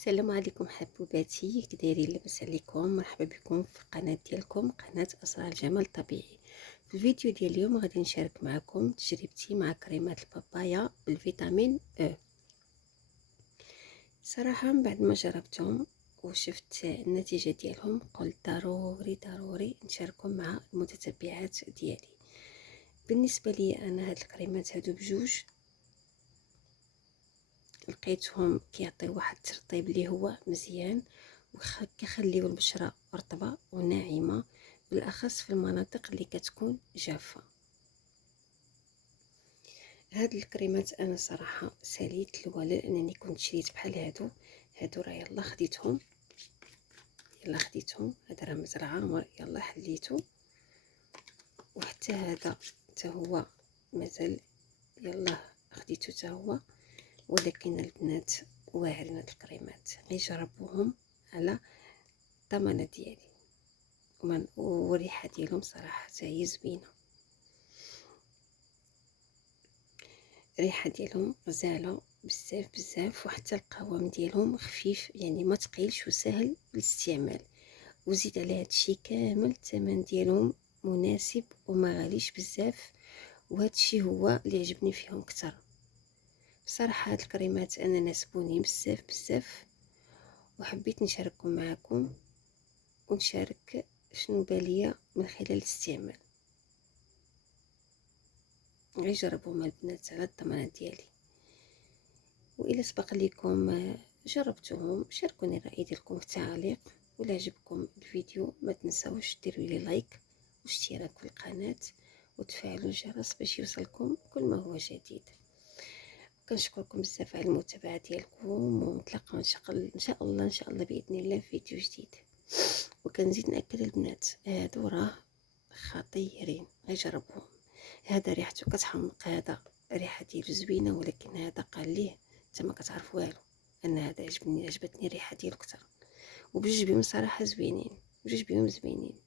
السلام عليكم حبوباتي، كدايرين؟ لاباس عليكم؟ مرحبا بكم في القناه ديالكم، قناه اسرار الجمال الطبيعي. في الفيديو ديال اليوم غادي نشارك معكم تجربتي مع كريمات البابايا بالفيتامين او. صراحه من بعد ما جربتهم وشفت النتيجه ديالهم قلت ضروري نشاركهم مع المتتبعات ديالي. بالنسبه لي انا هاد الكريمات هادو بجوج لقيتهم كيعطيو واحد الترطيب اللي هو مزيان، وكيخليو البشره رطبه وناعمه، بالاخص في المناطق اللي كتكون جافه. هاد الكريمات انا صراحه ساليت الاولى لانني كنت شريت بحال هادو راه يلا خديتهم، هذا راه مزرعه يلا حليتو، وحتى هذا حتى هو مازال يلا خديتو حتى هو. ولكن البنات واعرين هاد الكريمات، غير جربوهم على الضمانه ديالي، والريحه ديالهم صراحه حتى هي زوينه، الريحه ديالهم غزاله بزاف وحتى القوام ديالهم خفيف، يعني ما ثقيلش وسهل بالاستعمال. وزيد على هادشي كامل الثمن ديالهم مناسب وما غاليش بزاف، وهادشي هو اللي عجبني فيهم اكثر. بصراحه هاد الكريمات انا ناسبوني بزاف وحبيت نشاركهم معكم ونشارك شنو باليا من خلال الاستعمال. غير جربوهم البنات على الضمانه ديالي، والا سبق لكم جربتوهم شاركوني الراي ديالكم في التعليق. ولا عجبكم الفيديو ما تنساوش ديروا لي لايك واشتراك في القناه وتفعلوا الجرس باش يوصلكم كل ما هو جديد. كنشكركم بزاف على المتابعه ديالكم، ونتلاقاو ان شاء الله باذن الله في فيديو جديد. وكنزيد ناكد البنات هادو راه خطيرين، غير جربوهم. هذا ريحته كتحمق، هذا ريحه ديالو زوينه، ولكن هذا قال ليه انت ما كتعرف والو. انا هذا عجبتني الريحه ديالو اكثر، وبجوج بهم صراحه زوينين، بجوج بهم زوينين.